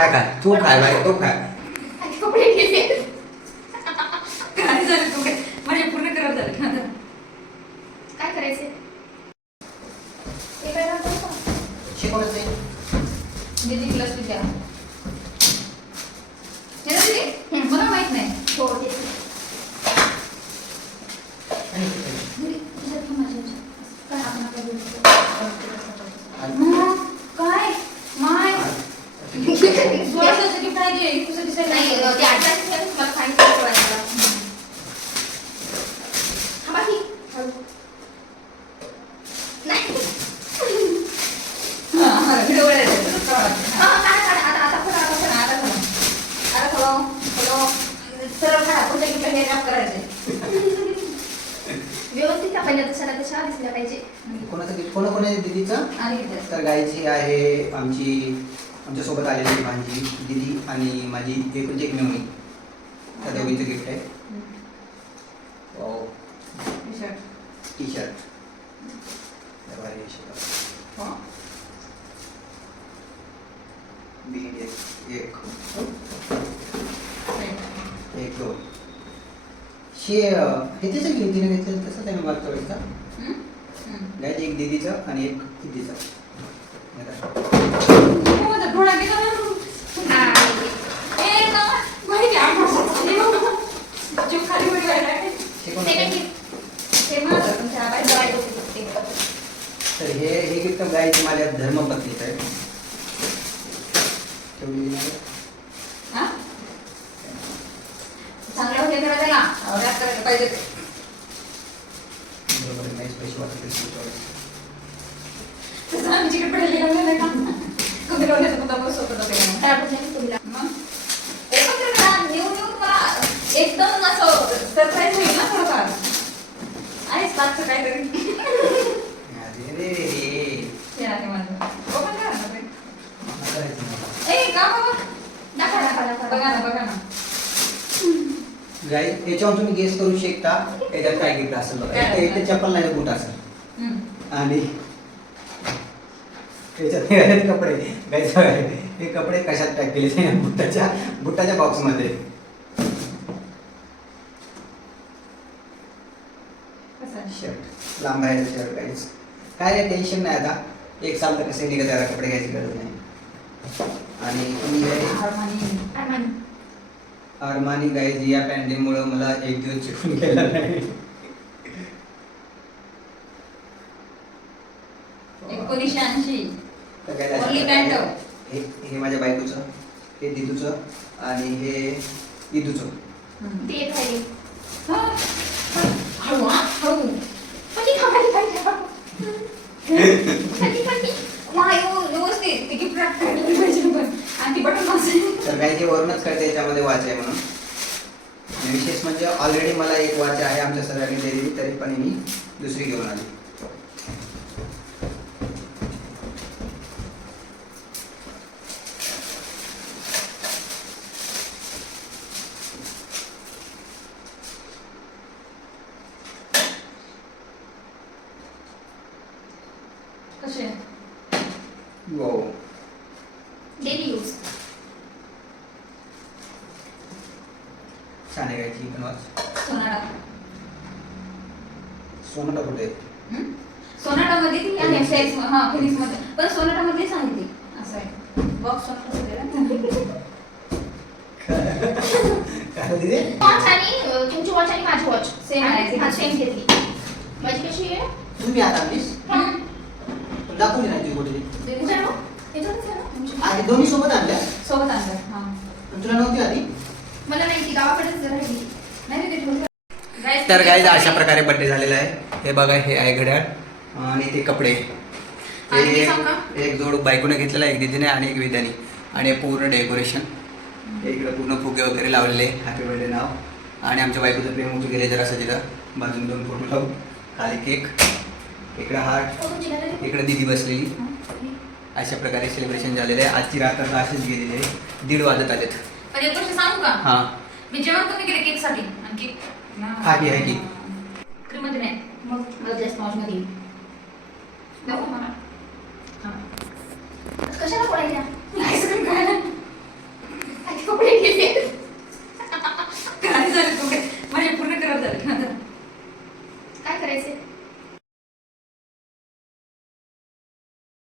काय काय तू खाय बाई तो खाय. कपडे घेते. काय झालं कपडे माझे पूर्ण खराब झाले. काय करायचे? हे काय राहतं का? शिकवत नाही. दीदी क्लास द्या. दीदी मला माहित नाही. हो ते. काय आपण काय बोलतो? काय माय सोळाचं गिफ्ट आहे की तुझं दिसायला नाही नाही. ते आठवड्यात मला सांगितलं सोडायला. हा बाकी. नाही. व्हिडिओ करायचं सरळ खा पुढच्या गिफ्ट हे रॅप करायचे. व्यवस्थित टाकायला तशाला तशा दिसल्या पाहिजे. कोणाचं गिफ्ट कोणाकोणाच्या दीदीचं. आणि तर गायची आहे आमच्यासोबत आलेली भांजी दीदी आणि माझी एकुलती एक मेवणी. त्या दोघींचं गिफ्ट आहे. टी शर्ट एक दोन हे त्याचं घेतली घेतलं तसं त्याने मागच्या वेळेस का गायची एक दीदीचं आणि एक दीदीचं. डोळा गेला जीव खाली उडी व्हायला. तर हे गिफ्ट गायची माझ्या धर्मपत्नीचं आहे. चांगलं हे करा त्याला रॅप करायला पाहिजे. बरोबर नाही पैसे वाटत तसं आम्ही चिकट पडायला लागलं नाही का कमी लोण्याचा मुद्दा बसवत होता ते. मग एकत्र करा नेऊन मला एकदम असं सरप्राईज होईल ना थोडंफार. आहेच पाचचं काहीतरी हे आहे माझं. ओपन करा ना ते. ए का बाबा बघा ना गाईज याच्यावर तुम्ही गेस करू शकता याच्यात काय गिफ्ट असेल बघा. इथे चप्पल नाही बूट असेल आणि याच्यात कपडे गाईज हे कपडे कशात पॅक केले बुटाच्या बॉक्समध्ये. शर्ट लांब आहे शर्ट गाईज. काय नाही टेन्शन नाही आता. एक साल तर कसे निघत त्याला कपडे घ्यायची गरज नाही. आणि अरमानी गाईज या पॅन्डेमुळे मला एक दिवस चिकून गेला नाही. 1980 तर काय ओनली पॅन्ट. हे माझ्या बायकोचं, हे दिदूचं आणि हे इदूचं. ते खाली. हळू हळू पण खाली पाहिजे. खाली. व्यवस्थित ते गिफ्ट रॅप करायला पाहिजे पण. आणि ती बटन वाचायची. तर काही ते वरूनच कळते याच्यामध्ये वॉच आहे म्हणून. आणि विशेष म्हणजे ऑलरेडी मला एक वॉच आहे आमच्या सरांनी दिलेली तरी पण मी दुसरी घेऊन आली. कसे हो डेली यूज. छान आहे गायची पण वॉच. सोनाटा कुठे आहे? सोनाटा मध्ये ती आहे साइज फिनिक्स मध्ये पण सोनाटा मध्येच आहे ती असं आहे. बॉक्स सोनाटा काय दिले? वॉच आणि तुमची वॉच आणि माझी वॉच सेम आहे. हा, सेम घेतली. माझी कशी आहे? तुम्ही आता आणलीस? दाखवली नाही ती कुठे? आणि दोन्ही सोबत आणल्या? सोबत आणलं. हा तुला नव्हती आधी? मला नाही ती गावाकडेच राहिली. नाही ते तर गाईज अशा प्रकारे बर्थडे झालेला आहे. हे बघा हे आहे घड्याळ आणि ते कपडे. आणि एक जोड बायकोने घेतलेला एक दीदीने आणि एक विद्याने. आणि पूर्ण डेकोरेशन इकडे पूर्ण फुगे वगैरे लावलेले हॅपी बर्थडे नाव. आणि आमच्या बायकोचं प्रेम उचू गेले जरा असं तिथं बाजून 2 फोटो लावून खाली केक इकडे हार्ट इकडे दीदी बसलेली. अशा प्रकारे सेलिब्रेशन झालेलं आहे. आजची रात्र तर अशीच गेलेली आहे. 1:30 वाजत आलेत. पण एक गोष्ट सांगू का? हां मी जेवण कमी केलं केक साठी आणि केक खाली आहे की क्रीम मध्ये नाही मग जास्त मौज मध्ये. नको मला